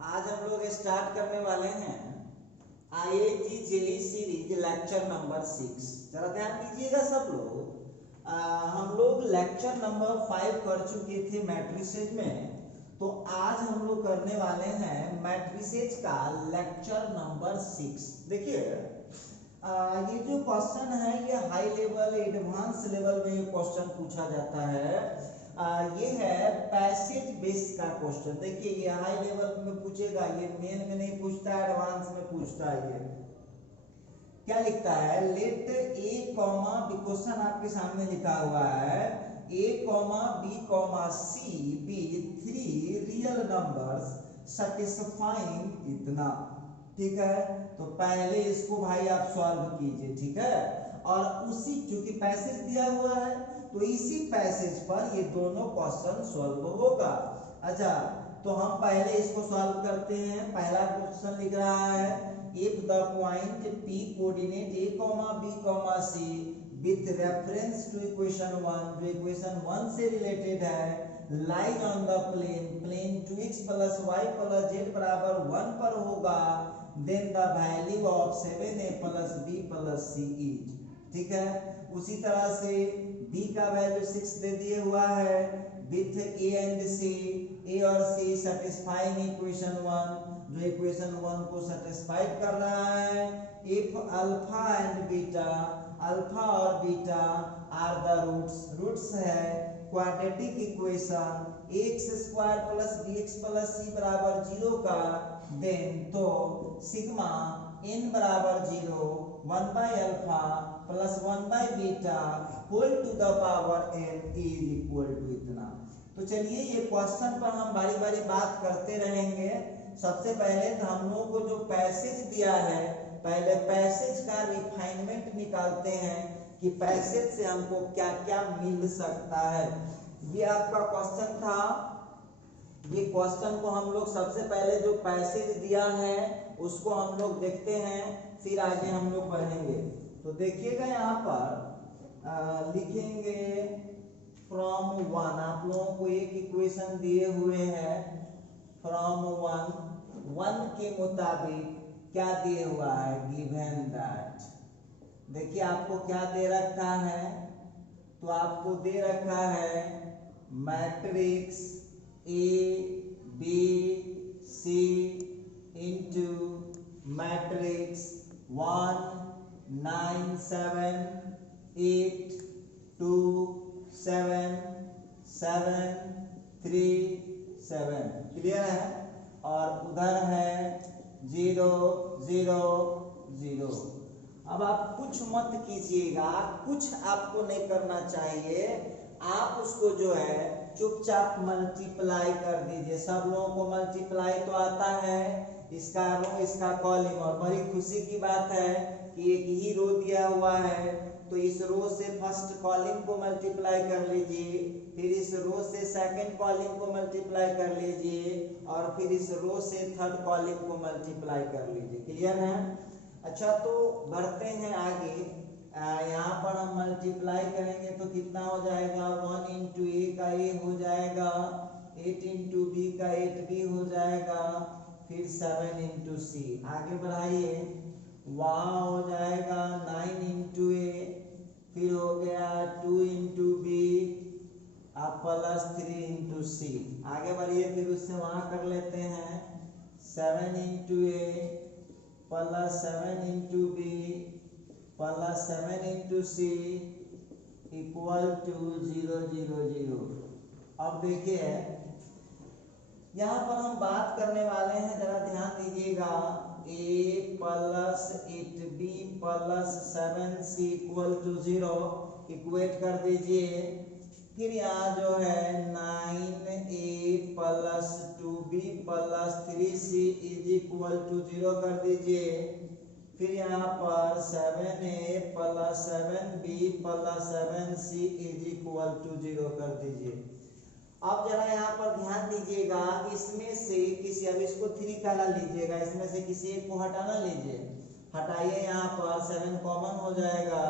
आज हम लोग स्टार्ट करने वाले हैं IIT JEE series lecture number 6। जरा ध्यान दीजिएगा सब लोग। हम लोग लेक्चर नंबर 5 कर चुके थे मैट्रिसेज में, तो आज हम लोग करने वाले हैं मैट्रिसेज का लेक्चर नंबर 6। देखिए ये जो क्वेश्चन है ये हाई लेवल एडवांस लेवल में ये क्वेश्चन पूछा जाता है। ये है पैसेज बेस्ड का क्वेश्चन। देखिए ये हाई लेवल में पूछेगा, ये मेन में नहीं पूछता है, एडवांस में पूछता है। ये क्या लिखता है, let a comma b, question आपके सामने लिखा हुआ है a comma B comma c be 3 real numbers satisfying इतना। ठीक है, तो पहले इसको भाई आप सॉल्व कीजिए। ठीक है, और उसी चूंकि पैसेज दिया हुआ है तो इसी पैसेज पर ये दोनों क्वेश्चन सॉल्व होगा। अच्छा, तो हम पहले इसको सॉल्व करते हैं। पहला क्वेश्चन लिख रहा है if the point p coordinate a, b, c with reference to equation 1, जो इक्वेशन 1 से रिलेटेड है, lies on the plane 2x + y + z बराबर 1 पर होगा, then the value of 7a + b + c is. ठीक है, उसी तरह से b का वैल्यू 6 दे दिए हुआ है with a and c, a और c सेटिस्फाइंग इक्वेशन 1, जो इक्वेशन 1 को सेटिस्फाइड कर रहा है। If alpha and beta, alpha और बीटा आर द रूट्स है quadratic equation x² + bx + c बराबर 0 का, देन तो सिग्मा n बराबर 0 1/अल्फा + 1/बीटा whole to the power n is equal to इतना। तो चलिए ये क्वेश्चन पर हम बारी बारी बात करते रहेंगे। सबसे पहले तो हम लोगों को जो पैसेज दिया है, पहले पैसेज का रिफाइनमेंट निकालते हैं कि पैसेज से हमको क्या क्या मिल सकता है। ये आपका क्वेश्चन था। ये क्वेश्चन को हम लोग सबसे पहले जो पैसेज दिया है उसको हम लोग देखते हैं, फिर आगे हम लोग बढ़ेंगे। तो देखिएगा यहाँ पर लिखेंगे फ्रॉम 1, आप लोगों को एक इक्वेशन दिए हुए हैं फ्रॉम 1 के मुताबिक क्या दिए हुआ है, गिवन दैट। देखिए आपको क्या दे रखा है, तो आपको दे रखा है matrix A B C into matrix 1 9 7 8 2 7 7 3 7। Clear है, और उधर है 0 0 0। अब आप कुछ मत कीजिएगा, कुछ आपको नहीं करना चाहिए। आप उसको जो है चुपचाप मल्टीप्लाई कर दीजिए। सब लोगों को मल्टीप्लाई तो आता है, इसका रो इसका कॉलम। और बड़ी खुशी की बात है कि एक ही रो दिया हुआ है, तो इस रो से फर्स्ट कॉलम को मल्टीप्लाई कर लीजिए, फिर इस रो से सेकंड कॉलम को मल्टीप्लाई कर लीजिए, और फिर इस रो से थर्ड कॉलम को मल्टीप्लाई कर लीजिए। क्लियर है? अच्छा, तो बढ़ते हैं आगे। यहाँ पर हम मल्टीप्लाई करेंगे तो कितना हो जाएगा, 1 इंटू ए का ए हो जाएगा, 8 इंटू बी का 8b हो जाएगा, फिर 7 इंटू सी। आगे बढ़ाइए, वहाँ हो जाएगा 9 इंटू ए, फिर हो गया 2 into B plus 3 into C. आगे बढ़िए, फिर उससे वहाँ कर लेते हैं 7 into A plus 7 into B plus 7 into C equal to 0 0 0। अब देखिए यहाँ पर हम बात करने वाले हैं, जरा ध्यान दीजिएगा। a plus 8b plus 7c equal to 0 equate कर दीजिए। फिर यहाँ जो है 9a plus 2b plus 3c is equal to 0 कर दीजिए। फिर यहाँ पर 7a plus 7b plus 7c is equal to 0 कर दीजिए। अब जरा यहाँ पर ध्यान दीजिएगा, इसमें से किसी, अब इसको 3 का लीजिएगा, इसमें से किसी एक को हटाना लीजिए। हटाइए, यहाँ पर 7 कॉमन हो जाएगा,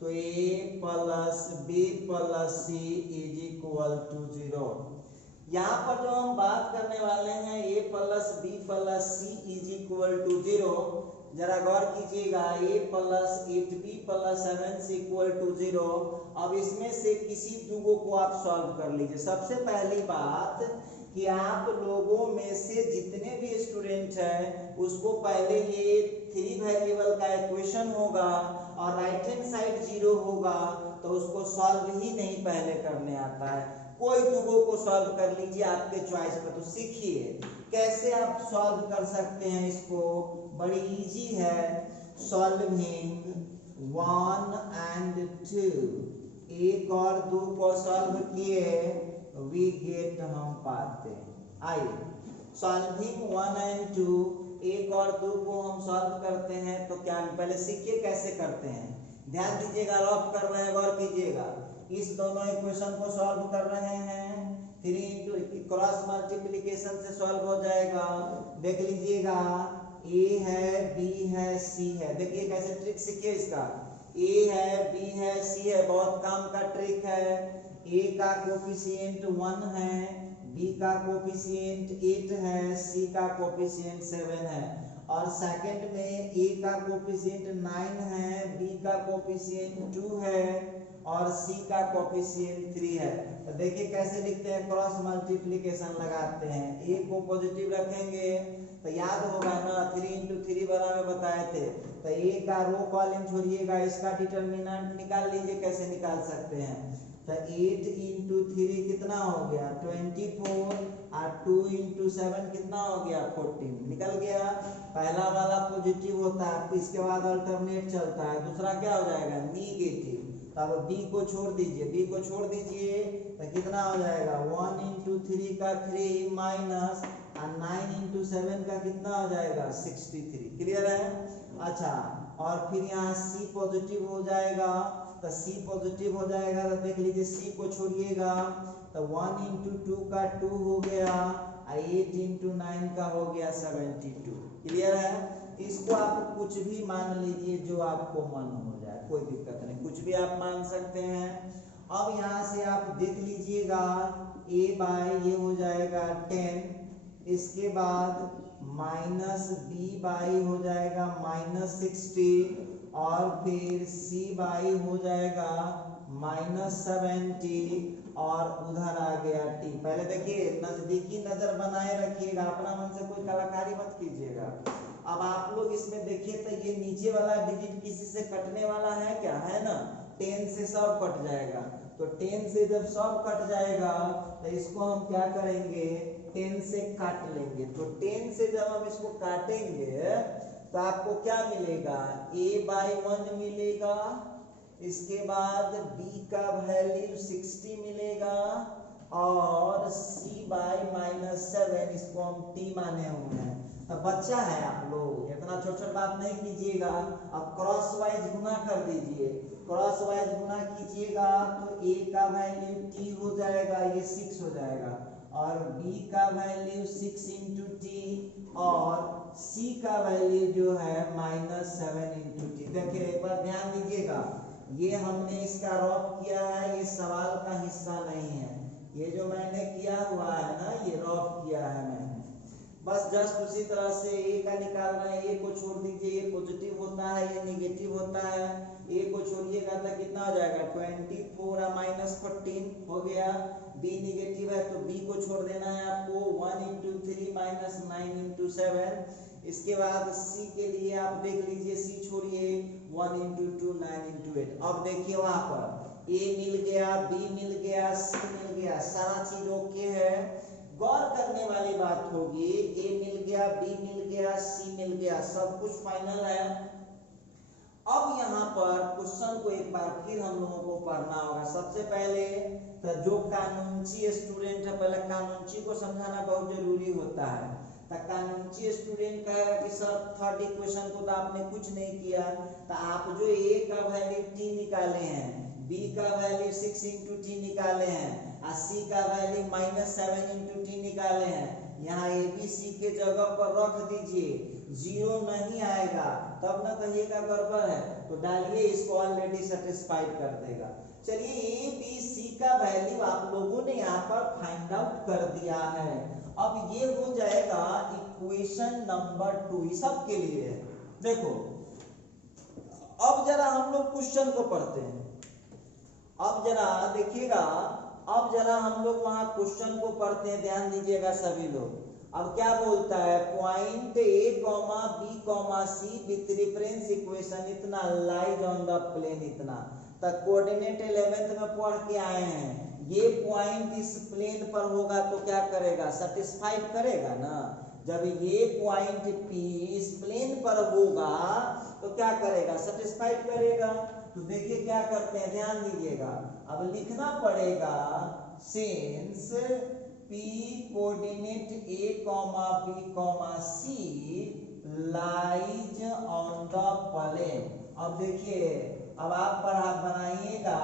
तो a plus b plus c is equal to 0। यहाँ पर जो हम बात करने वाले हैं a plus B plus C is equal to 0। जरा गौर कीजिएगा, a plus 8b plus 7c equal to 0। अब इसमें से किसी दुगो को आप सॉल्व कर लीजिए। सबसे पहली बात कि आप लोगों में से जितने भी स्टूडेंट हैं उसको पहले ये 3 वेरिएबल का इक्वेशन होगा और राइट हैंड साइड 0 होगा तो उसको सॉल्व ही नहीं पहले करने आता है। कोई दुगो को सॉल्व कर लीजिए आपके चॉइस पर। तो सीखिए कैसे आप सॉल्व कर सकते हैं इसको। बड़ी इजी है। सॉल्विंग 1 and 2, एक और दो को सॉल्व किए वी गेट हम पाते। आइए सॉल्विंग 1 and 2, एक और दो को हम सॉल्व करते हैं तो क्या पहले सीखिए कैसे करते हैं। ध्यान दीजिएगा, रफ कर रहे हैं, गौर कीजिएगा। इस दोनों इक्वेशन को सॉल्व कर रहे हैं, 3 इंटू क्रॉस मल्टीप्लिकेशन से सॉल्व हो जाएगा। देख लीजिएगा, a है, b है, c है। देखिए कैसे ट्रिक सीखिए इसका। a है, b है, c है, बहुत काम का ट्रिक है। a का कोफिशिएंट 1 है, b का कोफिशिएंट 8 है, c का कोफिशिएंट 7 है। और सेकंड में a का कोफिशिएंट 9 है, b का कोफिशिएंट 2 है और c का कोफिशिएंट 3 है। तो देखिए कैसे लिखते हैं, क्रॉस मल्टीप्लिकेशन लगाते हैं। a को पॉजिटिव रखेंगे तो याद होगा ना 3 इंटू 3 बराबर बताए थे। तो a का रो कॉलम छोड़िएगा, इसका डिटरमिनेंट निकाल लीजिए। कैसे निकाल सकते हैं, तो 8 इंटू 3 कितना हो गया 24 और 2 इंटू 7 कितना हो गया 14। निकल गया। पहला वाला पॉजिटिव होता है, इसके बाद अल्टरनेट चलता है, दूसरा क्या हो जाएगा निगेटिव। तब b को छोड़ दीजिए, b को छोड़ दीजिए तो कितना हो जाएगा 1 इंटू 3 का 3 माइनस और 9 इंटू 7 का कितना हो जाएगा 63। क्लियर है। अच्छा, और फिर यहाँ c पॉजिटिव हो जाएगा, तो c पॉजिटिव हो जाएगा तो देख लीजिए c को छोड़िएगा तो 1 इंटू 2 का 2 हो गया, 8 इंटू 9 का हो गया 72। क्लियर है। इसको आप कुछ भी मान लीजिए जो आपको मन हो जाए, कोई दिक्कत नहीं, कुछ भी आप मान सकते हैं। अब यहाँ से आप देख लीजिएगा a बाय ये हो जाएगा 10, इसके बाद माइनस b बाई हो जाएगा माइनस 60 और फिर c बाई हो जाएगा माइनस 70 और उधर आ गया t। पहले देखिए नजदीकी नजर बनाए रखिएगा, अपना मन से कोई कलाकारी मत कीजिएगा। अब आप लोग इसमें देखिए तो ये नीचे वाला डिजिट किसी से कटने वाला है क्या, है ना। 10 से सब कट जाएगा, तो 10 से जब सब कट जाएगा तो इसको हम क्या करेंगे 10 से काट लेंगे। तो 10 से जब हम इसको काटेंगे तो आपको क्या मिलेगा a बाई 1 मिलेगा, इसके बाद b का वैल्यू 60 मिलेगा और c बाई माइनस 7, इसको हम t माने हुए हैं। अब बच्चा है आप लोग, इतना छोट छोट बात नहीं कीजिएगा। अब क्रॉस वाइज गुना कर दीजिए, क्रॉस वाइज गुना कीजिएगा तो a का वैल्यू t हो जाएगा, ये 6 हो जाएगा, और b का वैल्यू 6 इंटू टी और c का वैल्यू जो है माइनस 7 इंटू टी। देखिए एक बार ध्यान दीजिएगा, ये हमने इसका रफ किया है, ये सवाल का हिस्सा नहीं है। ये जो मैंने किया हुआ है ना, ये रफ किया है मैंने, बस जस्ट उसी तरह से a का निकाल रहे हैं। a को छोड़ दीजिए, ये पॉजिटिव होता है, ये नेगेटिव होता है। a को छोड़िएगा तो कितना हो जाएगा 24 और माइनस 14 हो गया। b नेगेटिव है तो b को छोड़ देना है आपको, 1 इंटू 3 माइनस 9 इंटू 7। इसके बाद c के लिए आप देख लीजिए, c छोड़िए 1 इंटू 2 9 इंटू 8। अब देखिए वहां पर a मिल गया, b मिल गया, c मिल गया, सारा चीज ओके है। गौर करने वाली बात होगी, a मिल गया, b मिल गया, c मिल गया, सब कुछ फाइनल है। अब यहाँ पर क्वेश्चन को एक बार फिर हम लोगों को पढ़ना होगा। सबसे पहले तो जो कानूनची स्टूडेंट है, पहले कानूनची को समझाना बहुत जरूरी होता है। तो कानूनची स्टूडेंट कहेगा कि सर थर्ड इक्वेशन को तो आपने कुछ नहीं किया, तो आप जो a का वैल्यू t निकाले हैं, b का वैल्यू 6 इंटू टी निकाले हैं और c का वैल्यू माइनस 7 इंटू टी निकाले हैं, यहाँ ए बी सी के जगह पर रख दीजिए। 0 नहीं आएगा तब ना कहिएगा गड़बड़ है, तो डालिए, इसको ऑलरेडी सेटिस्फाइड कर देगा। चलिए ए बी सी का वैल्यू आप लोगों ने यहाँ पर फाइंड आउट कर दिया है। अब ये हो जाएगा इक्वेशन नंबर 2 सब के लिए है। देखो अब जरा हम लोग क्वेश्चन को पढ़ते हैं। अब जरा देखिएगा, अब जरा हम लोग वहां क्वेश्चन को पढ़ते हैं, ध्यान दीजिएगा सभी लोग। अब क्या बोलता है, point A comma B comma C with reference equation इतना लाइज ऑन द प्लेन इतना तक कोऑर्डिनेट 11th में पढ़ के आए हैं। ये पॉइंट इस प्लेन पर होगा तो क्या करेगा, सेटिस्फाइड करेगा ना। जब ये पॉइंट पी इस प्लेन पर होगा तो क्या करेगा, सेटिस्फाइड करेगा। तो देखिए क्या करते हैं, ध्यान दीजिएगा। अब लिखना पड़ेगा since P coordinate A comma B comma C lies on the plane. अब देखिए, अब आप बनाइएगा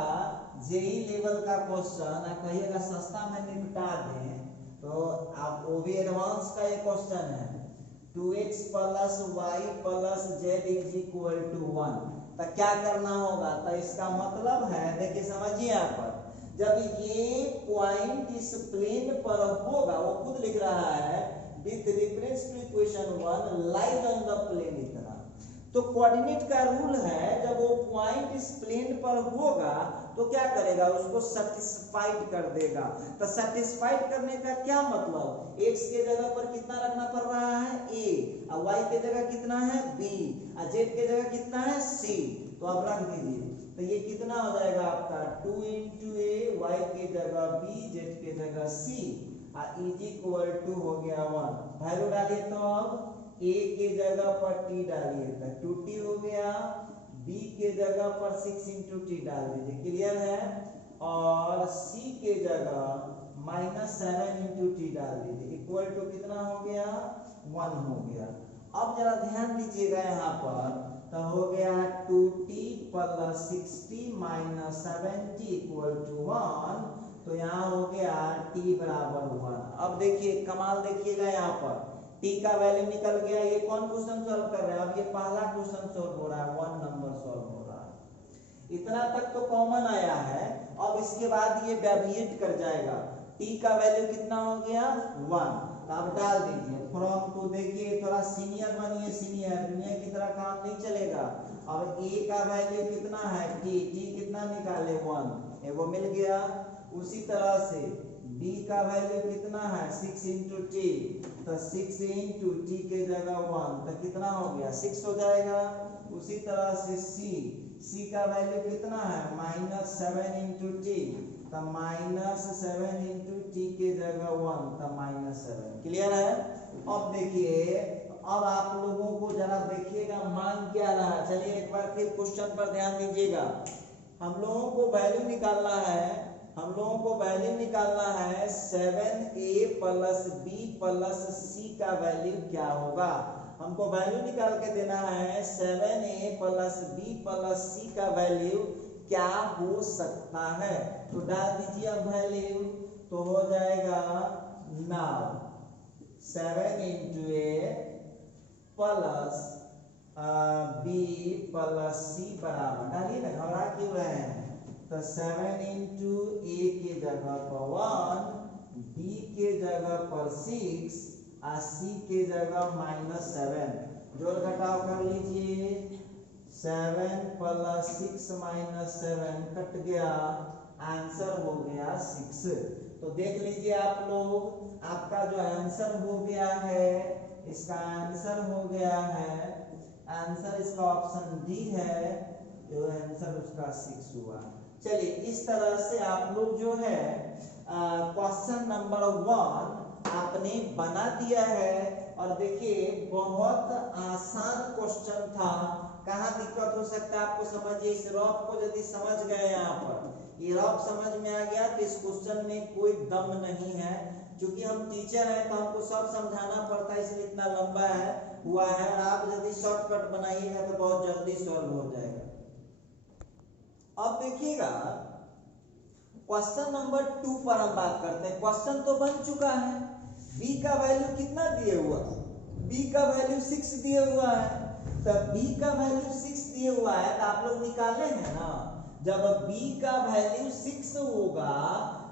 जेई लेवल का क्वेश्चन, आप कहिएगा सस्ता में निपटा दें तो आप वो भी एडवांस का एक क्वेश्चन है 2x plus y plus z is equal to 1। तो क्या करना होगा, तो इसका मतलब है, देखिए समझिए यहाँ पर, जब ये पॉइंट इस प्लेन पर होगा, वो खुद लिख रहा है with reference to equation 1 lies on the plane इतना। तो कोऑर्डिनेट का रूल है, जब वो पॉइंट इस प्लेन पर होगा तो क्या करेगा, उसको सेटिस्फाइड कर देगा। तो सेटिस्फाइड करने का क्या मतलब, x के जगह पर कितना रखना पड़ रहा है a, और y के जगह कितना है b, और z के जगह कितना है c। तो आप रख दीजिए, तो ये कितना हो जाएगा आपका 2 into a, y के जगह b, z के जगह c, इज इक्वल टू हो गया 1। वैल्यू डालिए, तो अब a के जगह पर t डालिए तो 2t हो गया, b के जगह पर 6 into t डाल दीजिए, क्लियर है। और c के जगह -7 into t डाल दीजिए, इक्वल टू कितना हो गया, 1 हो गया। अब जरा ध्यान दीजिएगा यहाँ पर, तो हो गया 2t plus 6t minus 7t equal to 1। तो यहाँ हो गया t बराबर 1। अब देखिए कमाल, देखिएगा यहाँ पर t का वैल्यू निकल गया। ये कौन क्वेश्चन सॉल्व कर रहे हैं, अब ये पहला क्वेश्चन सॉल्व हो रहा है, 1 नंबर सॉल्व हो रहा है। इतना तक तो कॉमन आया है। अब इसके बाद ये डेविएट कर जाएगा, t का वैल्यू कितना हो गया 1। तो आप डाल दीजिए फ्रॉम टू, देखिए थोड़ा सीनियर बनिए, सीनियर दुनिया की तरह काम नहीं चलेगा। अब a का वैल्यू कितना है t कितना निकाले 1, एगो मिल गया। उसी तरह से b का वैल्यू कितना है 6 into t, तो 6 into t के जगह 1, तो कितना हो गया 6 हो जाएगा। उसी तरह से c का वैल्यू कितना है -7 into t, तो -7 into t के जगह 1, तो -7, क्लियर है। अब देखिए, अब आप लोगों को जरा देखिएगा मान क्या रहा। चलिए एक बार फिर क्वेश्चन पर ध्यान दीजिएगा। हम लोगों को वैल्यू निकालना है, हम लोगों को वैल्यू निकालना है 7a plus b plus c का वैल्यू क्या होगा। हमको वैल्यू निकाल के देना है 7a plus b plus c का वैल्यू क्या हो सकता है। तो डाल दीजिए अब वैल्यू, तो हो जाएगा now 7 into a plus b plus c बराबर, डालिए ना, घबरा क्यों रहे हैं। तो 7 into a के जगह पर 1, b के जगह पर 6, और c के जगह -7। जोड़ घटाव कर लीजिए, 7 प्लस 6 -7 कट गया, आंसर हो गया 6। तो देख लीजिए आप लोग, आपका जो आंसर हो गया है, इसका आंसर हो गया है, आंसर इसका ऑप्शन डी है, जो आंसर उसका 6 हुआ। चलिए इस तरह से आप लोग जो है क्वेश्चन नंबर 1 आपने बना दिया है। और देखिए बहुत आसान क्वेश्चन था, कहाँ दिक्कत हो सकता है आपको समझिए। इस रफ को यदि समझ गए, यहाँ पर ये रफ समझ में आ गया तो इस क्वेश्चन में कोई दम नहीं है। क्योंकि हम टीचर हैं तो हमको सब समझाना पड़ता है, इसलिए इतना लंबा है हुआ है। और आप यदि शॉर्टकट बनाइएगा तो बहुत जल्दी सॉल्व हो जाएगा। अब देखिएगा क्वेश्चन नंबर 2 पर हम बात करते हैं। क्वेश्चन तो बन चुका है, b का वैल्यू कितना दिए हुआ है, b का वैल्यू 6 दिए हुआ है। तो b का वैल्यू 6 दिए हुआ है तो आप लोग निकाले हैं ना। जब b का वैल्यू 6 होगा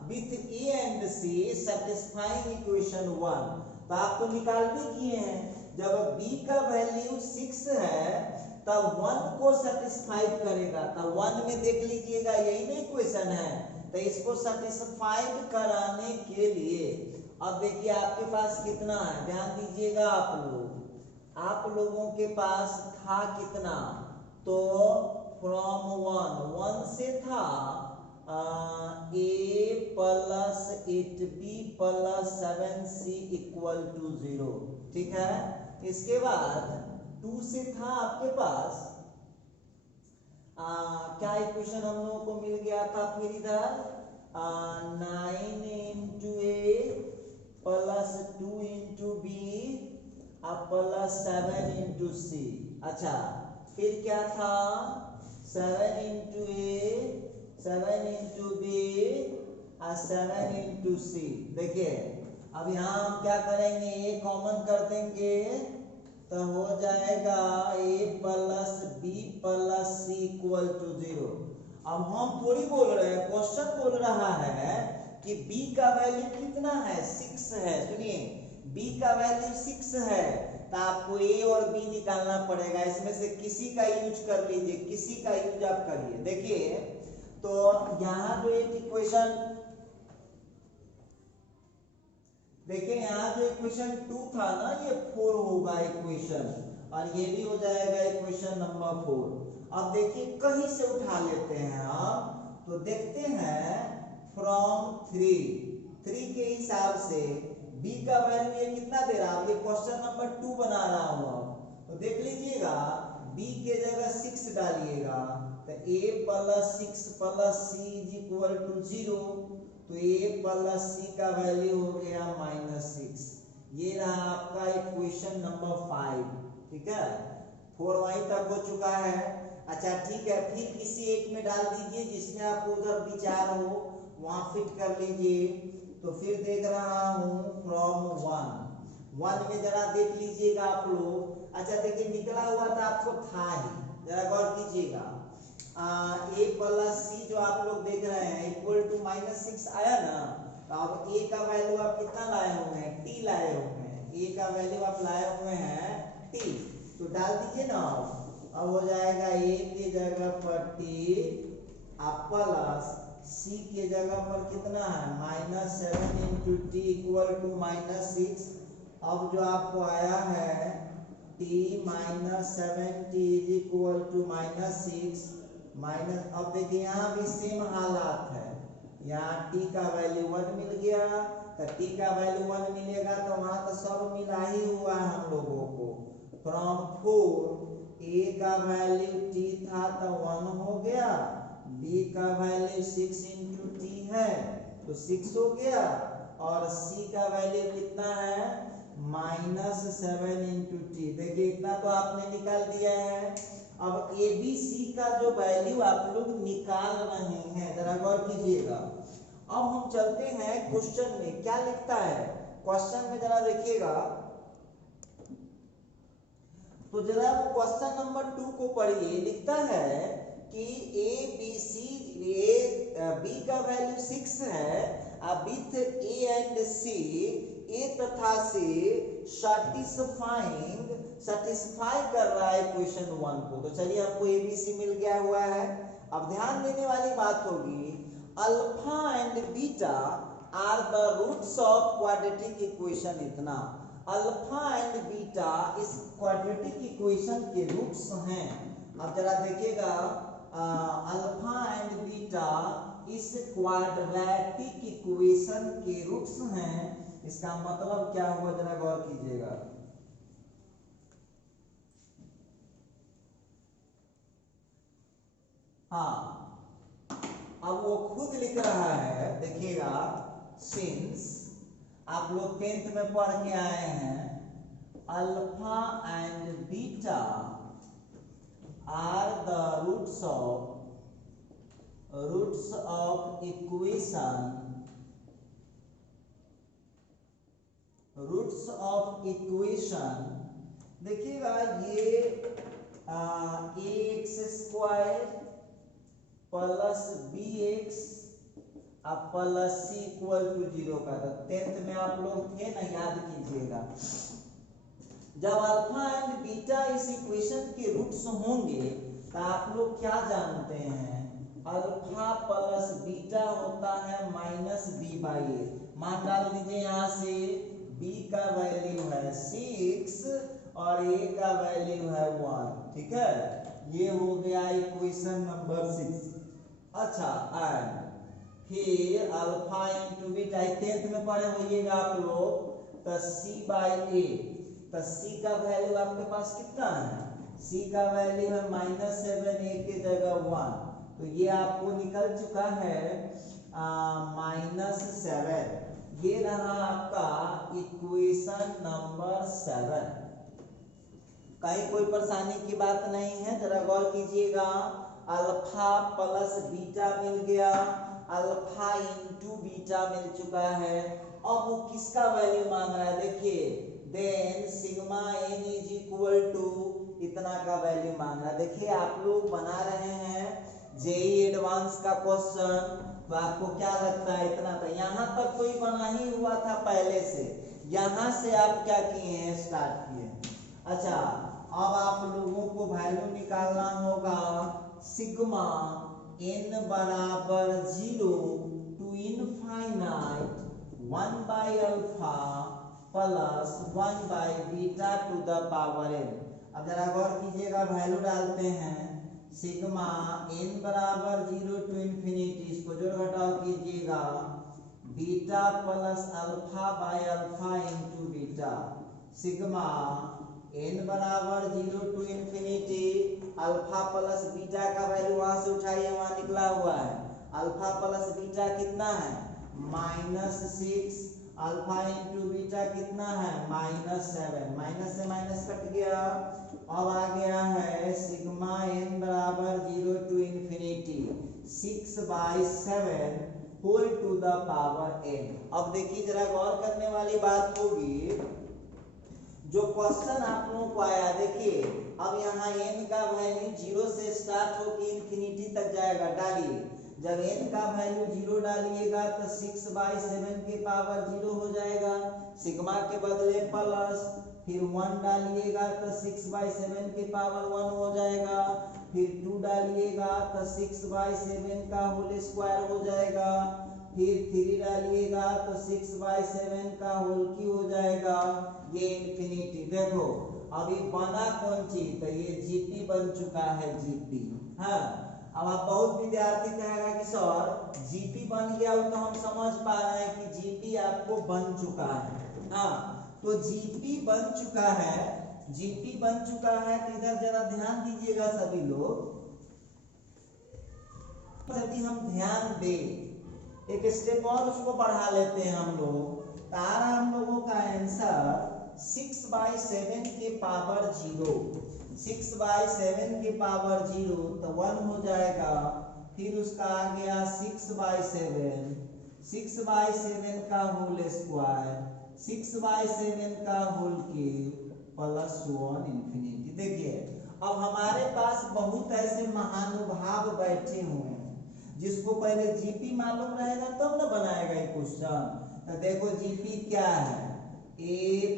with a and c satisfying equation 1, तो आप तो निकाल भी किए हैं, जब b का वैल्यू 6 है तब 1 को सेटिस्फाइड करेगा, तब 1 में देख लीजिएगा यही नहीं क्वेश्चन है, तो इसको सेटिस्फाइड कराने के लिए अब देखिए आपके पास कितना है, ध्यान दीजिएगा आप लोगों के पास था कितना, तो फ्रॉम 1 से था a plus 8b plus 7c equal to 0, ठीक है। इसके बाद 2 से था आपके पास क्या इक्वेशन हम लोगों को मिल गया था, फिर इधर 9 इंटू ए plus 2 into B plus 7 into c. अच्छा, फिर क्या था 7 into a 7 into b 7 into c. देखिए अब यहाँ हम क्या करेंगे, ए कॉमन कर देंगे तो हो जाएगा a plus B plus C equal to 0। अब हम थोड़ी बोल रहे हैं, क्वेश्चन बोल रहा है कि b का वैल्यू कितना है, 6 है। सुनिए b का वैल्यू 6 है तो आपको a और b निकालना पड़ेगा, इसमें से किसी का यूज कर लीजिए, किसी का यूज आप करिए। देखिए तो यहाँ जो एक इक्वेशन, देखिए यहाँ जो इक्वेशन 2 था ना, ये 4 होगा इक्वेशन, और ये भी हो जाएगा इक्वेशन नंबर 4। अब देखिए कहीं से उठा लेते हैं हम, तो देखते हैं फ्रॉम 3 के हिसाब से b का वैल्यू ये कितना दे रहा है, ये क्वेश्चन नंबर 2 बना रहा हूं अब, तो देख लीजिएगा b के जगह 6 डालिएगा तो a plus 6 plus c is equal to 0, तो a प्लस c का वैल्यू हो गया -6। ये रहा आपका इक्वेशन नंबर 5, ठीक है। 4 वहीं तक हो चुका है। अच्छा ठीक है, फिर किसी एक में डाल दीजिए जिसमें आपको उधर विचार हो, वहां फिट कर लीजिए। तो फिर देख रहा हूं फ्रॉम 1 में जरा देख लीजिएगा आप लोग। अच्छा देखिए निकला हुआ था आपको था ही, जरा गौर कीजिएगा, a प्लस सी जो आप लोग देख रहे हैं इक्वल टू -6 आया ना, तो अब a का वैल्यू आप कितना लाए हुए हैं, t लाए हुए हैं, a का वैल्यू आप लाए हुए हैं t, तो डाल दीजिए ना। अब हो जाएगा a के जगह पर t प्लस c के जगह पर कितना है -7 इंटू टी इक्वल टू -6। अब जो आपको आया है t -7t is equal to -6 minus. अब देखिए यहाँ भी सेम हालात है, यहाँ t का वैल्यू 1 मिल गया, तो t का वैल्यू 1 मिलेगा तो वहां तो सब मिला ही हुआ है हम लोगों को। फ्रॉम 4 a का वैल्यू t था तो 1 हो गया, b का वैल्यू 6 इंटू टी है तो 6 हो गया, और c का वैल्यू कितना है -7 इंटू टी। देखिए इतना तो आपने निकाल दिया है। अब ए बी सी का जो वैल्यू आप लोग निकाल रहे हैं, जरा गौर कीजिएगा। अब हम चलते हैं क्वेश्चन में, क्या लिखता है क्वेश्चन में, जरा देखिएगा। तो जरा क्वेश्चन नंबर 2 को पढ़िए। लिखता है कि ए बी सी, बी का वैल्यू 6 है, विथ ए एंड सी, ए तथा सी सेटिस्फाई कर रहा है क्वेश्चन 1 को। तो चलिए आपको ए बी सी मिल गया हुआ है। अब ध्यान देने वाली बात होगी, alpha and beta are the roots of quadratic equation. इतना अल्फा एंड बीटा इस क्वाड्रेटिक इक्वेशन के रूट्स हैं। अब जरा देखिएगा, अल्फा एंड बीटा इस क्वाड्रेटिक इक्वेशन के रूट्स हैं। इसका मतलब क्या हुआ, जरा गौर कीजिएगा। हाँ, अब वो खुद लिख रहा है, देखिएगा, सिंस आप लोग 10th में पढ़ के आए हैं, alpha and beta are the roots of equation. देखिएगा ये ax स्क्वायर प्लस bx अब प्लस सी इक्वल टू 0 का था। 10th में आप लोग थे ना, याद कीजिएगा। जब अल्फा एंड बीटा इस इक्वेशन के रूट्स होंगे तो आप लोग क्या जानते हैं, अल्फा प्लस बीटा होता है माइनस बी बाई ए। मान डाल दीजिए यहाँ से, b का वैल्यू है 6 और a का वैल्यू है 1। ठीक है, ये हो गया इक्वेशन नंबर 6। अच्छा, एंड फिर अल्फा इंटू बीटा 10th में पढ़े होइएगा आप लोग, तो c बाई ए। तो c का वैल्यू आपके पास कितना है, c का वैल्यू है -7, a की जगह 1, तो ये आपको निकल चुका है -7। ये रहा आपका इक्वेशन नंबर 7। कहीं कोई परेशानी की बात नहीं है, जरा गौर कीजिएगा। अल्फा प्लस बीटा मिल गया, अल्फा इंटू बीटा मिल चुका है। अब वो किसका वैल्यू मांग रहा है, देखिए, then sigma n is equal to इतना का वैल्यू मांग रहा है। देखिए आप लोग बना रहे हैं जेई एडवांस का क्वेश्चन, तो आपको क्या लगता है इतना था, यहाँ तक तो ये बना ही हुआ था पहले से, यहाँ से आप क्या किए हैं, स्टार्ट किए। अच्छा, अब आप लोगों को वैल्यू निकालना होगा सिग्मा n बराबर 0 to infinite 1 by alpha plus 1 by beta to the power n। अब जरा गौर कीजिएगा, वैल्यू डालते हैं, सिग्मा n बराबर 0 टू इन्फिनिटी, इसको जोड़ घटाव कीजिएगा, beta plus alpha by alpha into beta, sigma n बराबर 0 to infinity, alpha plus beta का वैल्यू वहां से उठाइए, वहां निकला हुआ है, अल्फा प्लस बीटा कितना है, -6, अल्फा इंटू बीटा कितना है, -7, माइनस से माइनस कट गया। अब आ गया है सिग्मा n बराबर 0 to infinity 6/7 whole to the power n। अब देखिए, जरा गौर करने वाली बात होगी, जो क्वेश्चन आप लोगों को आया, देखिए अब यहाँ n का वैल्यू 0 से स्टार्ट होकर इन्फिनिटी तक जाएगा, डालिए। जब n का वैल्यू 0 डालिएगा तो 6/7 के पावर 0 हो जाएगा, सिग्मा के बदले प्लस, फिर 1 डालिएगा तो 6/7 के पावर 1 हो जाएगा, फिर 2 डालिएगा तो 6/7 का होल स्क्वायर हो जाएगा, फिर 3 डालिएगा तो 6/7 का होल क्यूब हो जाएगा, ये इन्फिनिटी। देखो अभी बना कौन चीज, तो ये जीपी बन चुका है, जीपी। हाँ, अब आप बहुत विद्यार्थी कहेगा कि सर जीपी बन गया, तो हम समझ पा रहे हैं कि जीपी आपको बन चुका है। हाँ, तो जीपी बन चुका है, जीपी बन चुका है, तो इधर जरा ध्यान दीजिएगा सभी लोग। यदि हम ध्यान दें, एक स्टेप और उसको बढ़ा लेते हैं हम लोग, तारा हम लोगों का आंसर 6/7 के पावर 0, 6/7 के पावर 0 तो 1 हो जाएगा, फिर उसका आ गया 6/7, 6/7 का होल स्क्वायर, 6/7 का होल क्यूब प्लस 1 इन्फिनिटी। देखिए अब हमारे पास बहुत ऐसे महानुभाव बैठे हुए हैं, जिसको पहले जीपी मालूम रहेगा तब ना बनाएगा ये क्वेश्चन। तो देखो जीपी क्या है, a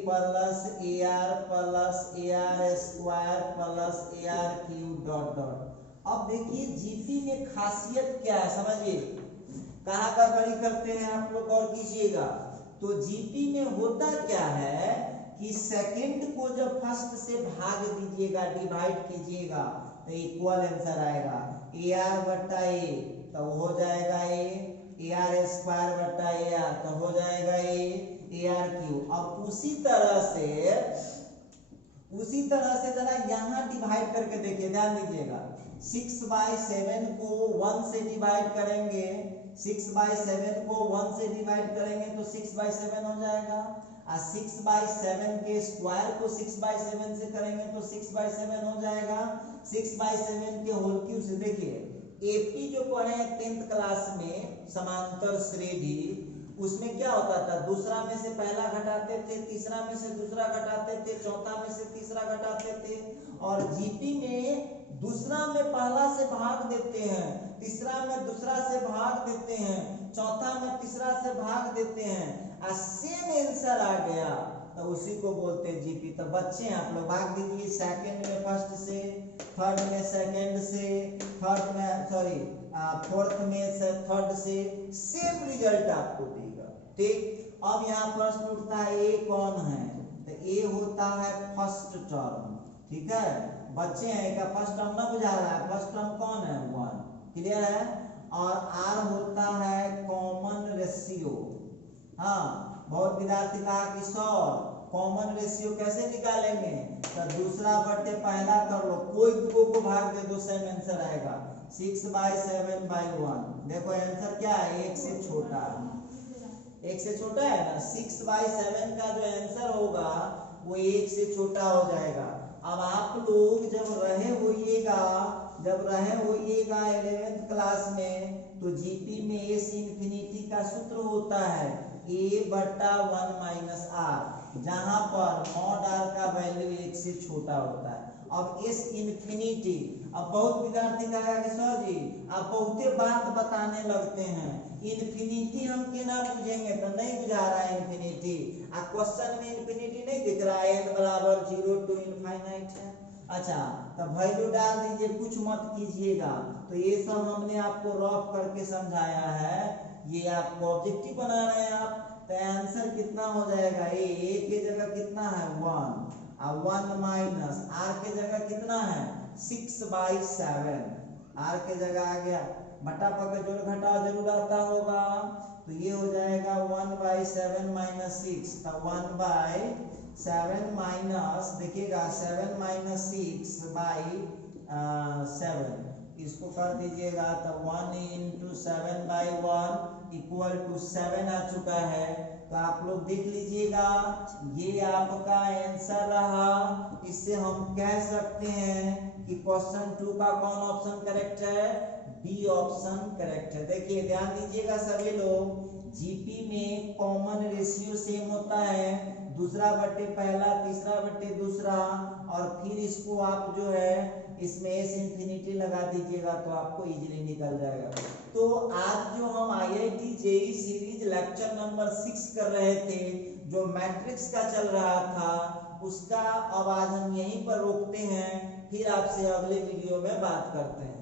plus AR plus AR square plus AR cube dot dot. अब देखिए जीपी में खासियत क्या है, समझिए कहाँ का खड़ी करते हैं आप लोग, और कीजिएगा। तो जीपी में होता क्या है कि सेकंड को जब फर्स्ट से भाग दीजिएगा, डिवाइड कीजिएगा, तो इक्वल आंसर आएगा, AR बट्टा A तो हो जाएगा AR स्क्वायर बट्टा AR तो हो जाएगा AR क्यूब। अब उसी तरह से जरा यहाँ डिवाइड करके देखिए, ध्यान दीजिएगा, 6/7 को 1 से डिवाइड करेंगे, 6/7 को 1 से डिवाइड करेंगे तो 6/7 हो जाएगा, और 6/7 के स्क्वायर को 6/7 से करेंगे तो 6/7 हो जाएगा, 6/7 के होल क्यूब से। देखिए एपी जो पढ़े हैं 10th क्लास में समांतर श्रेणी, उसमें क्या होता था, दूसरा में से पहला घटाते थे, तीसरा में से दूसरा घटाते थे, चौथा में से तीसरा घटाते थे, और जीपी में दूसरा में पहला से भाग देते हैं, तीसरा में दूसरा से भाग देते हैं, चौथा में तीसरा से भाग देते हैं और सेम आंसर आ गया तो उसी को बोलते हैं जीपी। तो बच्चे आप लोग भाग दीजिए, सेकंड में फर्स्ट से, थर्ड में सेकंड से, थर्ड में सॉरी फोर्थ में से थर्ड से, सेम रिजल्ट आपको देगा। ठीक, अब यहाँ प्रश्न उठता है ए कौन है, तो ए होता है फर्स्ट टर्म। ठीक है बच्चे हैं, का फर्स्ट टर्म ना बुझा रहा है, फर्स्ट टर्म कौन है 1, क्लियर है। और आर होता है कॉमन रेशियो। हाँ बहुत विद्यार्थी कहा कि सर कॉमन रेशियो कैसे निकालेंगे, तो दूसरा बटे पहला कर लो, कोई दो को भाग दे दो, सेम आंसर आएगा 6/7/1। देखो आंसर क्या है, एक से छोटा, एक से छोटा है ना, 6/7 का जो आंसर होगा वो एक से छोटा हो जाएगा। अब आप लोग जब रहे होइएगा 11th क्लास में, तो जीपी में एस इंफिनिटी का सूत्र होता है a/1 - r, जहां पर मॉड r का वैल्यू एक से छोटा होता है। अब एस इंफिनिटी, अब बहुत विद्यार्थी कहेगा कि सर जी आप बहुते बात बताने लगते हैं, इन्फिनिटी हम केना बुझेंगे, तो नहीं बुझा रहा है इन्फिनिटी। आ क्वेश्चन में इन्फिनिटी नहीं दिख रहा है, n = 0 to इनफाइनाइट है। अच्छा तो वैल्यू डाल दीजिए, कुछ मत कीजिएगा। तो ये सब हमने आपको रफ करके समझाया है, ये आपको ऑब्जेक्टिव बना रहे हैं आप। तो आंसर कितना हो जाएगा, ए के जगह कितना है 1, और 1 माइनस आर के जगह कितना है 6/7, आर के जगह आ गया, बटा पका जोड़ घटा जरूर आता होगा, तो ये हो जाएगा 1/7 - 6, तो 1/7 माइनस, देखिएगा 7 - 6/7, इसको कर दीजिएगा तो 1 × 7/1 = 7 आ चुका है। तो आप लोग देख लीजिएगा, ये आपका आंसर रहा। इससे हम कह सकते हैं कि क्वेश्चन 2 का कौन ऑप्शन करेक्ट है, बी ऑप्शन करेक्ट है। देखिए ध्यान दीजिएगा सभी लोग, जीपी में कॉमन रेशियो सेम होता है, दूसरा बटे पहला, तीसरा बटे दूसरा, और फिर इसको आप जो है इसमें एस इंफिनिटी लगा दीजिएगा तो आपको इजीली निकल जाएगा। तो आज जो हम IIT JEE series lecture number 6 कर रहे थे, जो मैट्रिक्स का चल रहा था, उसका अब आज हम यहीं पर रोकते हैं, फिर आपसे अगले वीडियो में बात करते हैं।